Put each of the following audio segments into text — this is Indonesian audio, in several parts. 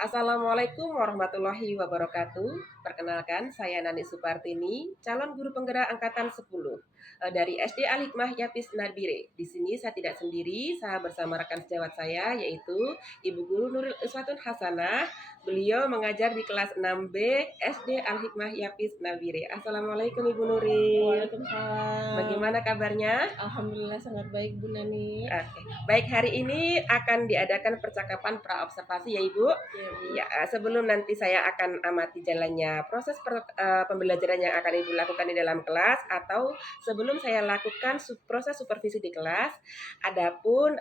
Assalamualaikum warahmatullahi wabarakatuh. Perkenalkan, saya Nani Supartini, calon guru penggerak angkatan 10 dari SD Al Hikmah Yapis Nabire. Di sini saya tidak sendiri, saya bersama rekan sejawat saya yaitu Ibu Guru Nuril Uswatun Hasanah. Beliau mengajar di kelas 6B SD Al Hikmah Yapis Nabire. Assalamualaikum Ibu Nuril. Waalaikumsalam. Bagaimana kabarnya? Alhamdulillah sangat baik Bu Nani. Oke. Baik, hari ini akan diadakan percakapan pra-observasi ya Ibu. Ya, Bu. Ya, sebelum nanti saya akan amati jalannya proses pembelajaran yang akan Ibu lakukan di dalam kelas atau sebelum saya lakukan proses supervisi di kelas. Adapun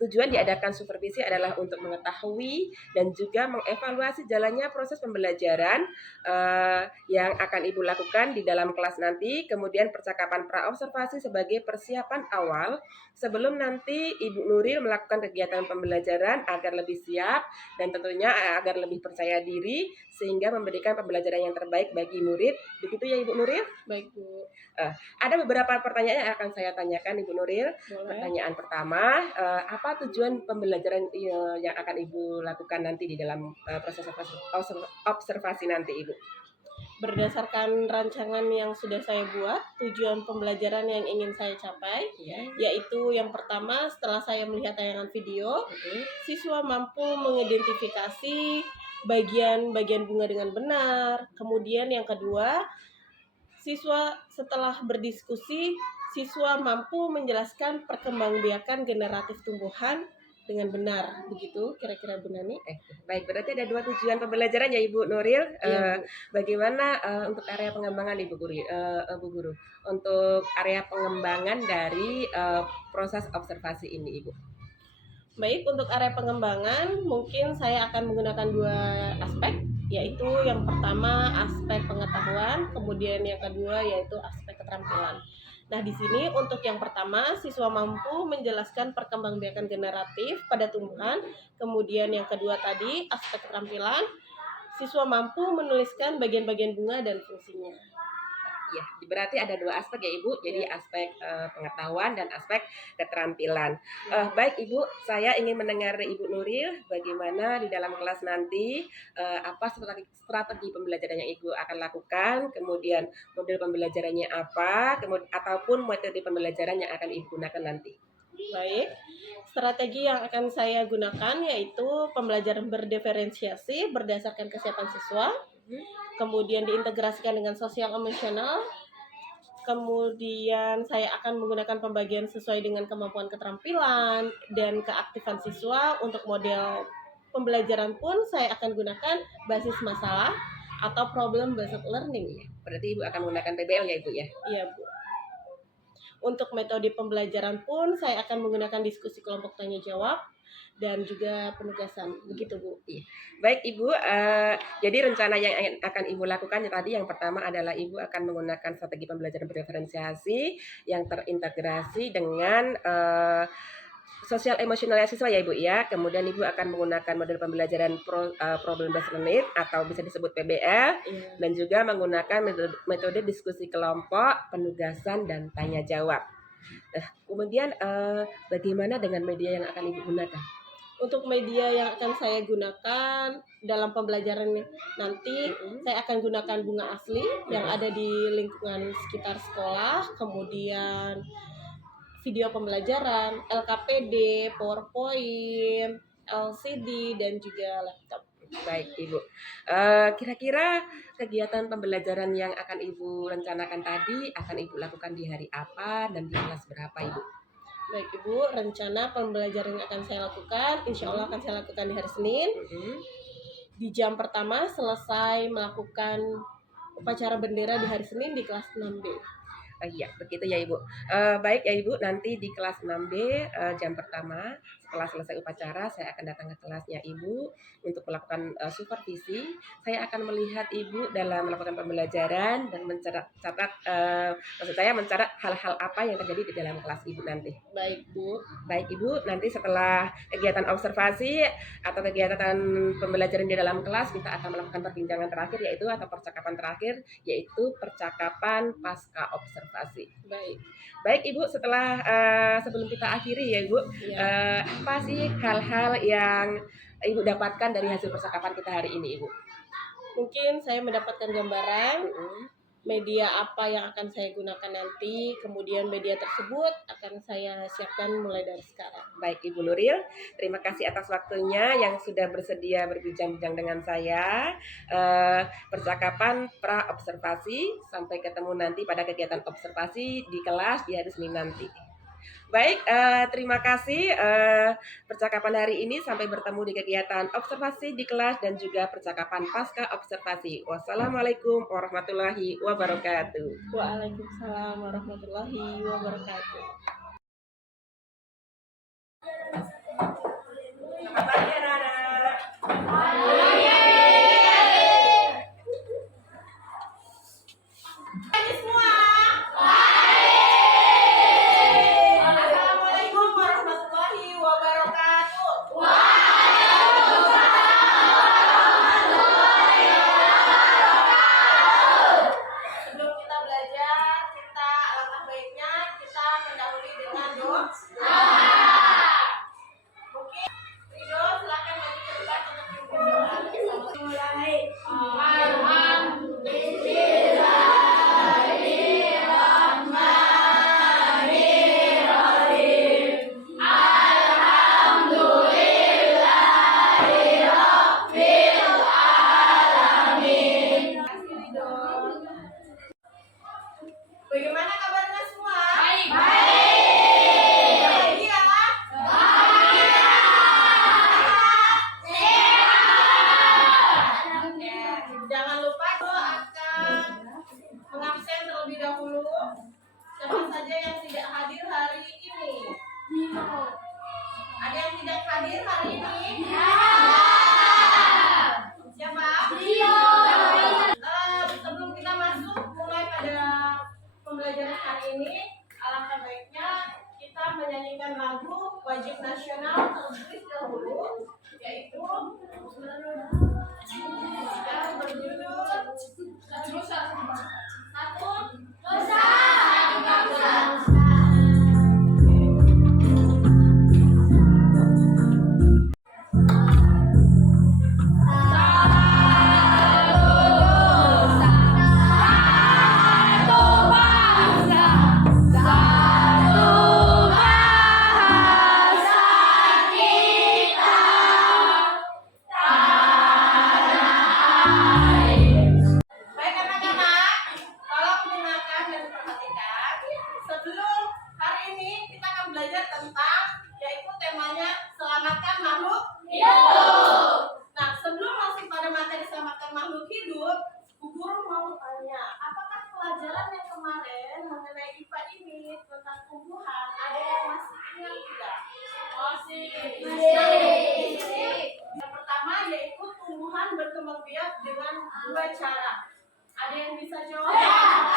tujuan diadakan supervisi adalah untuk mengetahui dan juga mengevaluasi jalannya proses pembelajaran yang akan Ibu lakukan di dalam kelas nanti. Kemudian percakapan pra-observasi sebagai persiapan awal sebelum nanti Ibu Nuril melakukan kegiatan pembelajaran agar lebih siap dan tentunya agar lebih percaya diri sehingga memberikan pembelajaran yang terbaik bagi murid. Begitu ya Ibu Nuril? Baik Bu. Ada beberapa pertanyaan yang akan saya tanyakan Ibu Nuril. Boleh. Pertanyaan pertama, apa tujuan pembelajaran yang akan Ibu lakukan nanti di dalam proses observasi nanti Ibu? Berdasarkan rancangan yang sudah saya buat, tujuan pembelajaran yang ingin saya capai, yaitu yang pertama setelah saya melihat tayangan video, siswa mampu mengidentifikasi bagian-bagian bunga dengan benar. Kemudian yang kedua, siswa setelah berdiskusi, siswa mampu menjelaskan perkembangbiakan generatif tumbuhan dengan benar. Begitu kira-kira Bu Nani. Baik, berarti ada dua tujuan pembelajaran ya Ibu Nuril. Iya, Bu. Bagaimana untuk area pengembangan Ibu Guru, Bu Guru? Untuk area pengembangan dari proses observasi ini Ibu. Baik, untuk area pengembangan mungkin saya akan menggunakan dua aspek, yaitu yang pertama aspek pengetahuan, kemudian yang kedua yaitu aspek keterampilan. Nah, di sini untuk yang pertama, siswa mampu menjelaskan perkembangbiakan generatif pada tumbuhan, kemudian yang kedua tadi aspek keterampilan, siswa mampu menuliskan bagian-bagian bunga dan fungsinya. Ya, berarti ada dua aspek ya Ibu, jadi aspek pengetahuan dan aspek keterampilan. Baik Ibu, saya ingin mendengar dari Ibu Nuril bagaimana di dalam kelas nanti, apa strategi pembelajaran yang Ibu akan lakukan, kemudian model pembelajarannya apa, ataupun metode pembelajaran yang akan Ibu gunakan nanti. Baik, strategi yang akan saya gunakan yaitu pembelajaran berdiferensiasi berdasarkan kesiapan siswa, kemudian diintegrasikan dengan sosial emosional, kemudian saya akan menggunakan pembagian sesuai dengan kemampuan keterampilan dan keaktifan siswa. Untuk model pembelajaran pun saya akan gunakan basis masalah atau problem based learning. Berarti Ibu akan menggunakan PBL ya Ibu ya? Iya Bu. Untuk metode pembelajaran pun saya akan menggunakan diskusi kelompok tanya jawab dan juga penugasan. Begitu Bu. Baik Ibu, jadi rencana yang akan Ibu lakukan tadi yang pertama adalah Ibu akan menggunakan strategi pembelajaran berdiferensiasi yang terintegrasi dengan sosial emosional siswa ya Ibu ya. Kemudian Ibu akan menggunakan model pembelajaran problem based learning atau bisa disebut PBL, dan juga menggunakan metode diskusi kelompok, penugasan dan tanya jawab. Kemudian bagaimana dengan media yang akan Ibu gunakan? Untuk media yang akan saya gunakan dalam pembelajaran nanti, saya akan gunakan bunga asli yang ada di lingkungan sekitar sekolah, kemudian video pembelajaran, LKPD, PowerPoint, LCD, dan juga laptop. Baik Ibu, kira-kira kegiatan pembelajaran yang akan Ibu rencanakan tadi akan Ibu lakukan di hari apa dan di kelas berapa Ibu? Baik Ibu, rencana pembelajaran yang akan saya lakukan, insya Allah akan saya lakukan di hari Senin. Di jam pertama selesai melakukan upacara bendera di hari Senin di kelas 6B. Iya, begitu ya Ibu. Baik ya Ibu, nanti di kelas 6B jam pertama setelah selesai upacara saya akan datang ke kelasnya Ibu untuk melakukan supervisi. Saya akan melihat Ibu dalam melakukan pembelajaran dan mencatat mencatat hal-hal apa yang terjadi di dalam kelas Ibu nanti. Baik Bu. Baik Ibu, nanti setelah kegiatan observasi atau kegiatan pembelajaran di dalam kelas kita akan melakukan perbincangan terakhir yaitu atau percakapan terakhir yaitu percakapan pasca observasi. Baik Ibu, setelah sebelum kita akhiri ya Ibu, apa sih hal-hal yang Ibu dapatkan dari hasil percakapan kita hari ini, Ibu? Mungkin saya mendapatkan gambaran Mm-mm. media apa yang akan saya gunakan nanti, kemudian media tersebut akan saya siapkan mulai dari sekarang. Baik Ibu Nuril, terima kasih atas waktunya yang sudah bersedia berbincang-bincang dengan saya. Percakapan pra observasi, sampai ketemu nanti pada kegiatan observasi di kelas di hari Senin nanti. Baik, terima kasih percakapan hari ini. Sampai bertemu di kegiatan observasi di kelas dan juga percakapan pasca observasi. Wassalamualaikum warahmatullahi wabarakatuh. Waalaikumsalam warahmatullahi wabarakatuh. Selamat pagi anak-anak. Assalamualaikum warahmatullahi wabarakatuh. Sebelum kita belajar, alangkah baiknya kita mendahului dengan doa. Mungkin Ridho silakan maju ke depan untuk memimpin doa. Mulai. Bagaimana kabarnya semua? Baik. Bahagia kan? Jangan lupa akan mengabsen terlebih dahulu. Siapa saja yang tidak hadir hari ini? Ada yang tidak hadir hari ini? Siapa? Sebelum kita masuk mulai pada pembelajaran hari ini, alangkah baiknya kita menyanyikan lagu wajib nasional tertulis dahulu, yaitu yang berjudul Satu Nusa. Baik anak-anak, tolong dengarkan dan perhatikan. Sebelum hari ini kita akan belajar tentang, yaitu temanya selamatkan makhluk hidup. Nah, sebelum masuk pada materi selamatkan makhluk hidup, Bu Guru mau tanya, apakah pelajaran yang kemarin mengenai IPA ini tentang tumbuhan ada yang masih ingat tidak? Masih. Yang pertama yaitu tumbuhan berkembang biak dengan dua cara. Ada yang bisa jawab? Apa?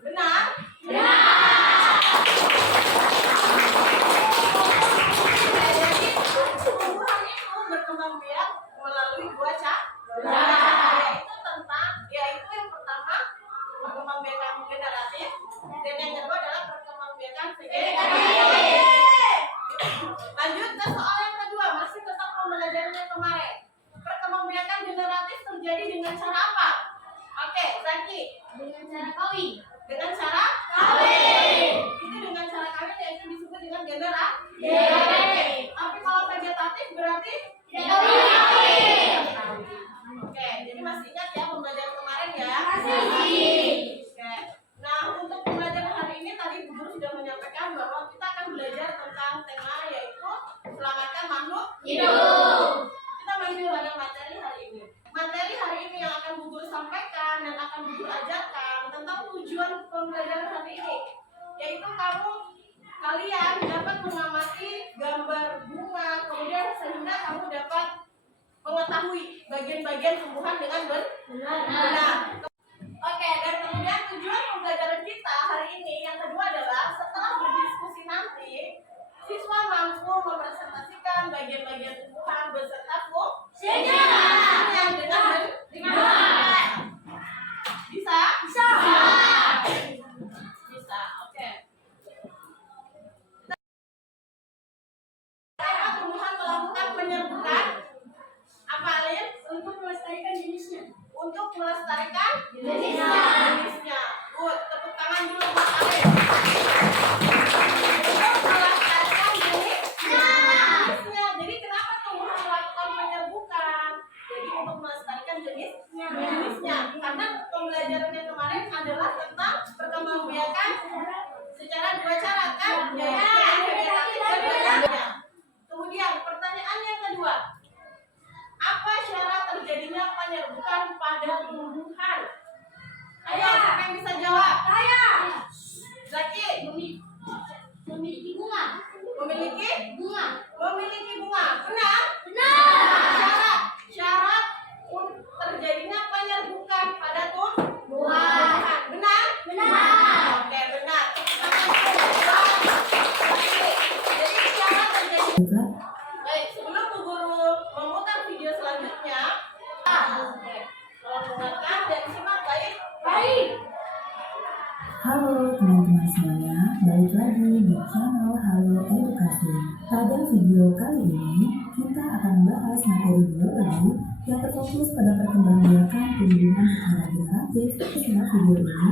Benar? Jadi tumbuhan itu berkembang biak melalui dua cara. Yaitu yang pertama perkembangbiakan generatif dan yang kedua adalah perkembangbiakan vegetatif. Lanjut ke soal yang kedua, masih tentang pembelajaran yang kemarin. Perkembangbiakan generatif terjadi dengan cara apa? Oke, Zaki. Dengan cara kawin. Dengan cara kawin. Itu dengan cara kawin yaitu disebut dengan generatif. Tapi kalau vegetatif berarti Tidak kawin. Oke, jadi masih ingat ya pembelajaran kemarin ya? Masih. Oke. Nah, untuk pembelajaran hari ini tadi Bu Guru sudah menyampaikan bahwa kita akan belajar tentang tema yaitu selamatkan makhluk Hidup. Kita lanjut pada materi hari ini. Materi hari ini yang akan Bu Guru sampaikan dan akan Bu Guru ajarkan tentang tujuan pembelajaran hari ini, yaitu kalian dapat mengamati gambar bunga, kemudian sehingga kamu dapat mengetahui bagian-bagian tumbuhan dengan benar. Oke, dan kemudian tujuan pembelajaran kita hari ini yang kedua adalah setelah berdiskusi nanti, siswa mampu merepresentasikan bagian-bagian tumbuhan beserta fungsinya dengan benar. Bisa? Bisa. Oke. semuanya, balik lagi di channel Halo Edukasi. Pada video kali ini, kita akan membahas materi biologi yang terfokus pada perkembangbiakan tumbuhan secara generatif. Setelah video ini,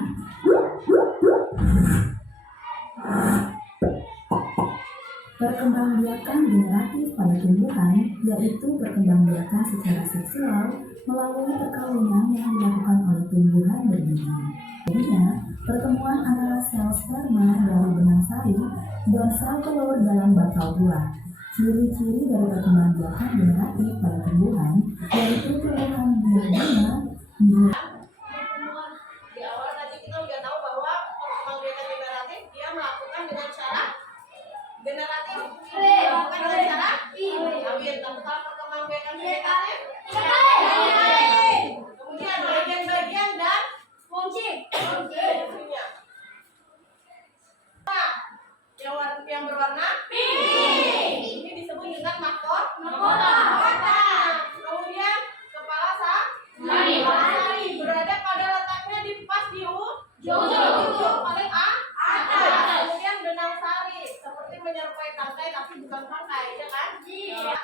perkembangbiakan generatif pada tumbuhan yaitu perkembangbiakan secara seksual melalui perkawinan yang dilakukan oleh tumbuhan berbiji. Jadinya, pertemuan antara sel sperma dari benang sari dan sel telur dalam bakal buah. Ciri-ciri dari perkembangbiakan generatif pada tumbuhan yaitu tumbuhan berbunga. Di awal tadi kita udah tahu bahwa perkembangbiakan generatif dia melakukan dengan cara generatif melakukan dengan cara kawin. Tapi kalau perkembangbiakan vegetatif kemudian bagian-bagian dan fungsinya. Yang berwarna Pink. ini disebut dengan mahkota. Kemudian kepala Sari. berada pada letaknya di pas di ujung paling atas. Kemudian benang sari seperti menyerupai tangkai tapi bukan tangkai, ya kan?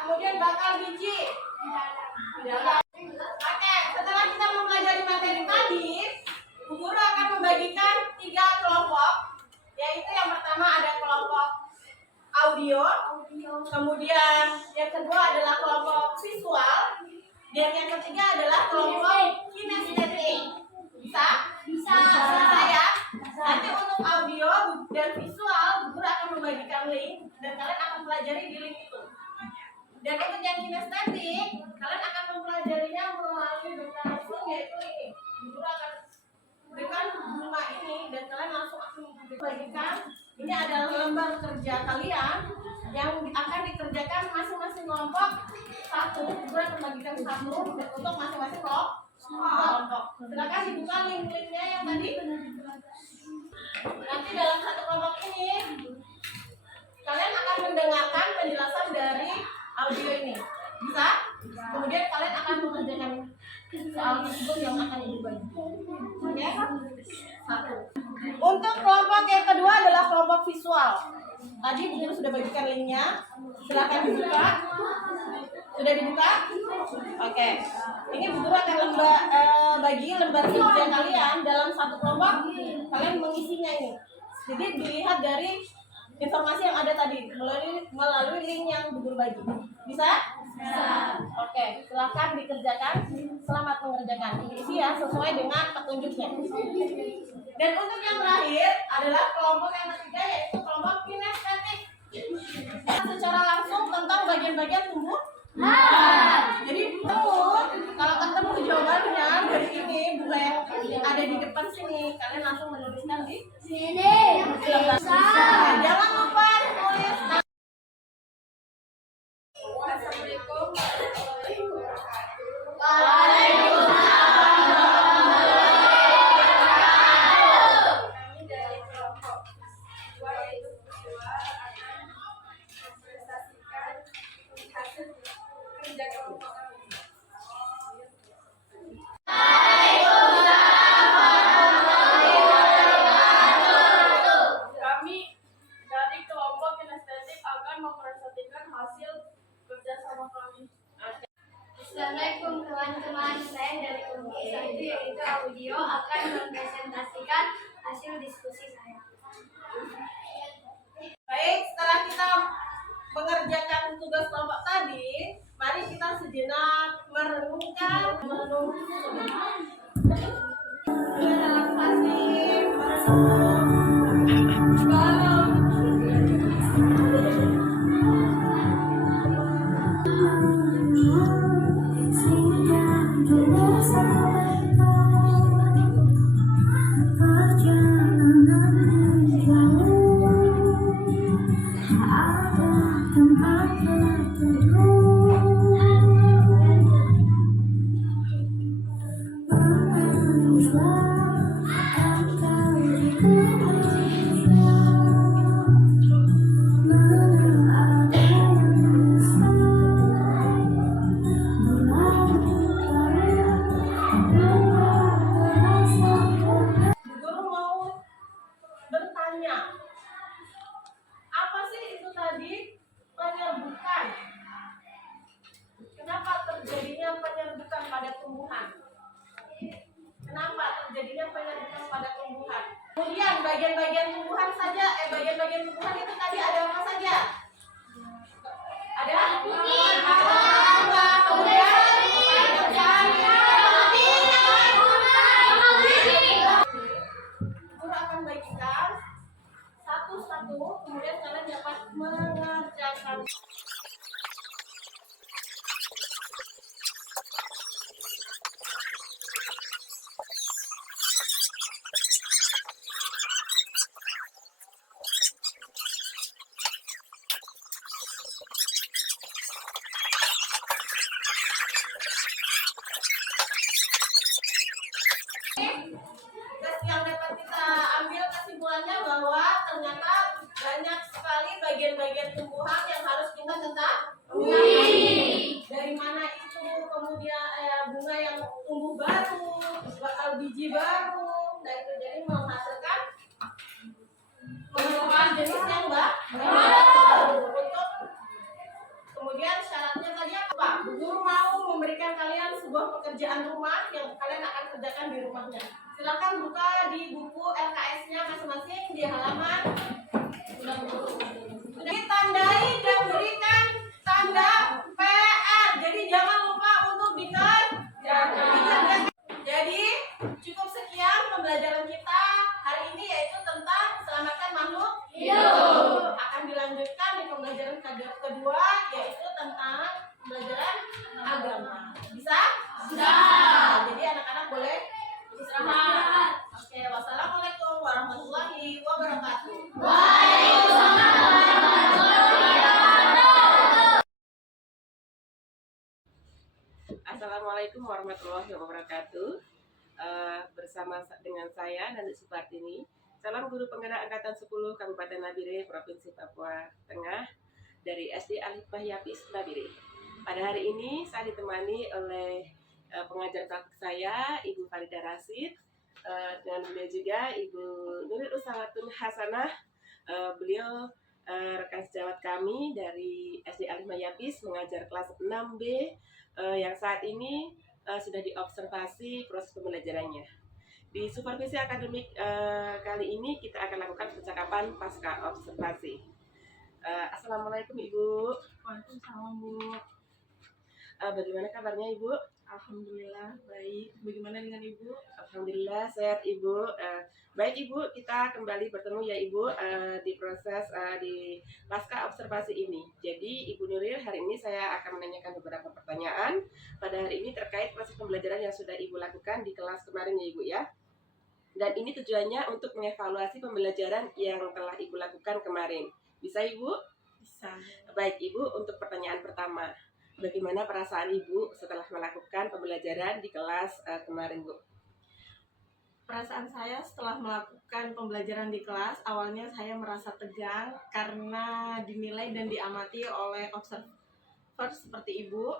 Kemudian bakal biji. Oke, setelah kita mempelajari materi tadi, Bu Guru akan membagikan 3 kelompok, yaitu yang pertama ada kelompok audio, kemudian yang kedua adalah kelompok visual, dan yang ketiga adalah kelompok kinestetik. Bisa ya. Nanti untuk audio dan visual, Bu Guru akan membagikan link dan kalian akan pelajari di link itu. Dan untuk yang kinestetik, kalian akan mempelajarinya melalui dengan langsung, yaitu ini. Bu Guru akan berikan bunga ini dan kalian langsung akan membagikan. Ini adalah lembar kerja kalian yang akan dikerjakan masing-masing kelompok satu. Bu Guru akan membagikan satu untuk masing-masing kelompok. Silakan dibuka link-linknya yang tadi. Nanti dalam satu kelompok ini kalian akan mendengarkan penjelasan dari audio ini. Bisa? Kemudian kalian akan mengerjakan soal tersebut yang akan ibu bagi. Oke? Satu. Untuk kelompok yang kedua adalah kelompok visual. Tadi Bu Guru sudah bagikan linknya. Silakan dibuka. Sudah dibuka? Oke. Ini Bu Guru akan bagi lembar kerja kalian dalam satu kelompok. Kalian mengisinya ini. Jadi dilihat dari informasi yang ada tadi melalui link yang Bu Guru bagi. Bisa? Oke, silakan dikerjakan. Selamat mengerjakan. Diisi ya sesuai dengan petunjuknya. Dan untuk yang terakhir adalah kelompok yang ketiga, yaitu kelompok kinestetik. Secara langsung tentang bagian-bagian tubuh. Jadi kalau ketemu jawabannya dari ini bunga yang ada di depan sini, kalian langsung menuliskan di Sini. Jangan lupa tulis. Assalamualaikum. Kami dari kelompok dua yaitu visual akan mempresentasikan hasil kerja kelompok kami. Kami dari kelompok kinestetik akan mempresentasikan hasil kerjasama kami. Assalamualaikum teman-teman, saya dari kelompok satu yaitu audio akan mempresentasikan hasil diskusi saya. Baik, setelah kita mengerjakan tugas kelompok tadi, mari kita sejenak merenungkan, relaksasi, Engkau Kemudian bagian-bagian tumbuhan saja, bagian-bagian tumbuhan itu tadi ada apa saja? Ada guru akan bagikan satu-satu, kemudian kalian dapat mengerjakan. Yang dapat kita ambil kesimpulannya bahwa ternyata banyak sekali bagian-bagian tumbuhan yang harus kita ketahui. Dari mana itu kemudian bunga yang tumbuh baru, bakal biji baru, dan itu jadi menghasilkan jenis yang baru. Untuk kemudian syaratnya tadi apa? Guru mau memberikan kalian sebuah pekerjaan rumah yang kalian akan kerjakan di rumahnya. Silakan buka di buku LKS-nya masing-masing di halaman. Ditandai dan berikan tanda PR. Jadi jangan lupa untuk dikerjakan. Jadi cukup sekian pembelajaran kita hari ini, yaitu tentang selamatkan makhluk hidup. Akan dilanjutkan di pembelajaran kedua, yaitu tentang pembelajaran agama. Bisa? Bisa. Jadi anak-anak boleh istirahat. Oke, wassalamualaikum warahmatullahi wabarakatuh. Assalamualaikum warahmatullahi wabarakatuh. Bersama dengan saya Nandi Supartini, calon guru penggerak angkatan 10 Kabupaten Nabire, Provinsi Papua Tengah dari SD Alif-Bah Yapis Nabire. Pada hari ini saya ditemani oleh pengajar praktik saya, Ibu Farida Rasid, dengan beliau juga Ibu Nuril Usawatun Hasanah. Beliau rekan sejawat kami dari SD Alif-Bah Yapis, mengajar kelas 6B yang saat ini sudah diobservasi proses pembelajarannya. Di supervisi akademik kali ini kita akan lakukan percakapan pasca observasi. Assalamualaikum Ibu. Waalaikumsalam, Bu. Bagaimana kabarnya Ibu? Alhamdulillah baik. Bagaimana dengan Ibu? Alhamdulillah sehat Ibu. Baik Ibu, kita kembali bertemu ya Ibu di proses di pasca observasi ini. Jadi Ibu Nuril, hari ini saya akan menanyakan beberapa pertanyaan pada hari ini terkait proses pembelajaran yang sudah Ibu lakukan di kelas kemarin ya Ibu ya. Dan ini tujuannya untuk mengevaluasi pembelajaran yang telah Ibu lakukan kemarin. Bisa Ibu? Bisa. Baik Ibu, untuk pertanyaan pertama. Bagaimana perasaan Ibu setelah melakukan pembelajaran di kelas kemarin, Bu? Perasaan saya setelah melakukan pembelajaran di kelas, awalnya saya merasa tegang karena dinilai dan diamati oleh observer seperti Ibu.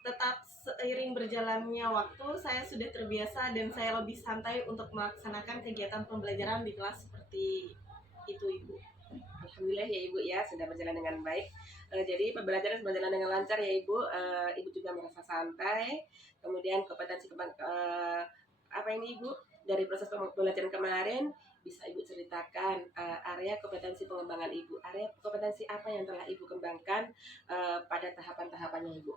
Tetap seiring berjalannya waktu, saya sudah terbiasa dan saya lebih santai untuk melaksanakan kegiatan pembelajaran di kelas seperti itu, Ibu. Alhamdulillah ya Ibu ya, sudah berjalan dengan baik. Jadi pembelajaran berjalan dengan lancar ya Ibu. Ibu juga merasa santai. Kemudian kompetensi apa ini Ibu dari proses pembelajaran kemarin, bisa Ibu ceritakan area kompetensi pengembangan Ibu. Area kompetensi apa yang telah Ibu kembangkan pada tahapan-tahapannya Ibu?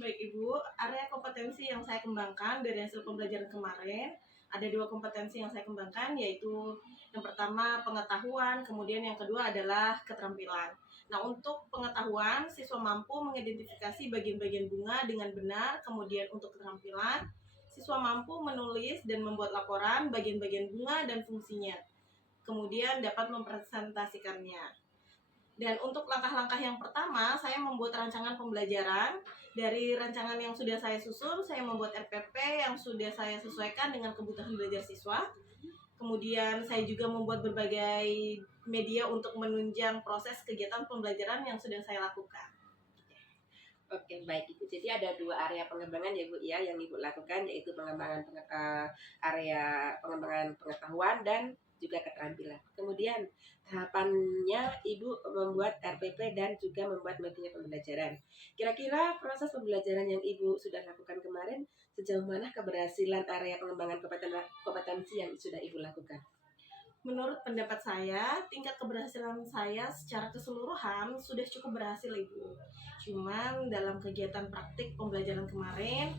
Baik Ibu, area kompetensi yang saya kembangkan dari hasil pembelajaran kemarin, ada 2 kompetensi yang saya kembangkan, yaitu yang pertama pengetahuan, kemudian yang kedua adalah keterampilan. Nah, untuk pengetahuan, siswa mampu mengidentifikasi bagian-bagian bunga dengan benar, kemudian untuk keterampilan, siswa mampu menulis dan membuat laporan bagian-bagian bunga dan fungsinya, kemudian dapat mempresentasikannya. Dan untuk langkah-langkah yang pertama, saya membuat rancangan pembelajaran. Dari rancangan yang sudah saya susun, saya membuat RPP yang sudah saya sesuaikan dengan kebutuhan belajar siswa. Kemudian saya juga membuat berbagai media untuk menunjang proses kegiatan pembelajaran yang sudah saya lakukan. Oke, baik Ibu. Jadi ada 2 area pengembangan ya Bu ya yang Ibu lakukan, yaitu pengembangan area pengembangan pengetahuan dan juga keterampilan. Kemudian tahapannya Ibu membuat RPP dan juga membuat media pembelajaran. Kira-kira proses pembelajaran yang Ibu sudah lakukan kemarin, sejauh mana keberhasilan area pengembangan kompetensi yang sudah Ibu lakukan? Menurut pendapat saya, tingkat keberhasilan saya secara keseluruhan sudah cukup berhasil, Ibu. Cuman dalam kegiatan praktik pembelajaran kemarin,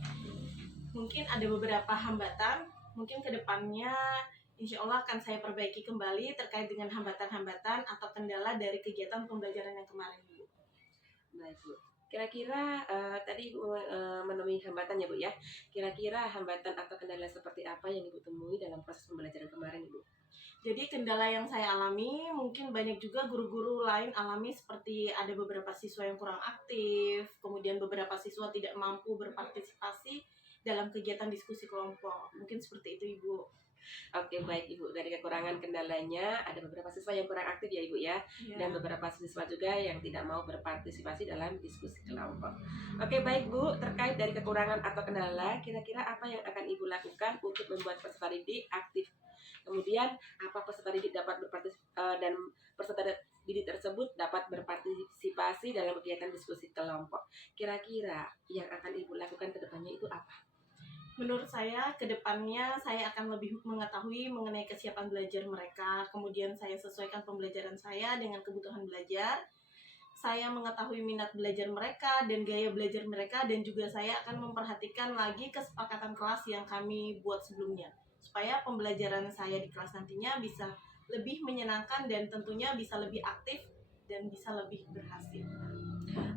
mungkin ada beberapa hambatan. Mungkin ke depannya insya Allah akan saya perbaiki kembali terkait dengan hambatan-hambatan atau kendala dari kegiatan pembelajaran yang kemarin, Ibu. Baik, Bu. Kira-kira tadi Ibu menemui hambatan ya, Bu ya. Kira-kira hambatan atau kendala seperti apa yang Ibu temui dalam proses pembelajaran kemarin, Ibu? Jadi kendala yang saya alami mungkin banyak juga guru-guru lain alami, seperti ada beberapa siswa yang kurang aktif, kemudian beberapa siswa tidak mampu berpartisipasi dalam kegiatan diskusi kelompok. Mungkin seperti itu, Ibu. Oke, baik Ibu. Dari kekurangan kendalanya, ada beberapa siswa yang kurang aktif ya Ibu ya, dan beberapa siswa juga yang tidak mau berpartisipasi dalam diskusi kelompok. Oke, baik Bu. Terkait dari kekurangan atau kendala, kira-kira apa yang akan Ibu lakukan untuk membuat peserta didik aktif? Kemudian, apa peserta didik dapat dan peserta didik tersebut dapat berpartisipasi dalam kegiatan diskusi kelompok? Kira-kira yang akan Ibu lakukan ke depannya itu apa? Menurut saya, ke depannya saya akan lebih mengetahui mengenai kesiapan belajar mereka. Kemudian saya sesuaikan pembelajaran saya dengan kebutuhan belajar. Saya mengetahui minat belajar mereka dan gaya belajar mereka, dan juga saya akan memperhatikan lagi kesepakatan kelas yang kami buat sebelumnya, supaya pembelajaran saya di kelas nantinya bisa lebih menyenangkan dan tentunya bisa lebih aktif dan bisa lebih berhasil.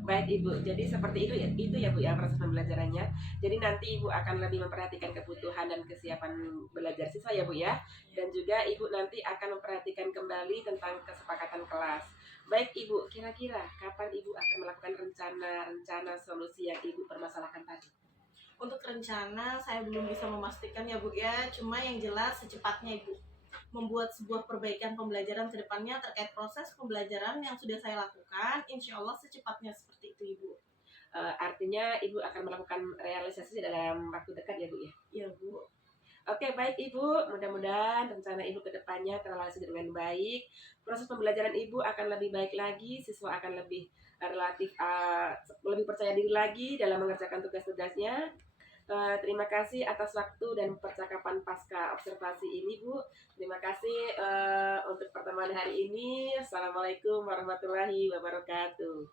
Baik Ibu, jadi seperti itu ya Bu ya proses pembelajarannya. Jadi nanti Ibu akan lebih memperhatikan kebutuhan dan kesiapan belajar siswa ya Bu ya. Dan juga Ibu nanti akan memperhatikan kembali tentang kesepakatan kelas. Baik Ibu, kira-kira kapan Ibu akan melakukan rencana solusi yang Ibu permasalahkan tadi? Untuk rencana saya belum bisa memastikan ya Bu ya, cuma yang jelas secepatnya Ibu membuat sebuah perbaikan pembelajaran ke depannya terkait proses pembelajaran yang sudah saya lakukan, insya Allah secepatnya seperti itu Ibu. Artinya Ibu akan melakukan realisasi dalam waktu dekat ya Bu ya? Iya Bu. Oke, baik Ibu. Mudah-mudahan rencana Ibu ke depannya terrealisasi dengan baik. Proses pembelajaran Ibu akan lebih baik lagi, siswa akan lebih lebih percaya diri lagi dalam mengerjakan tugas-tugasnya. Terima kasih atas waktu dan percakapan pasca observasi ini, Bu. Terima kasih untuk pertemuan hari ini. Assalamualaikum warahmatullahi wabarakatuh.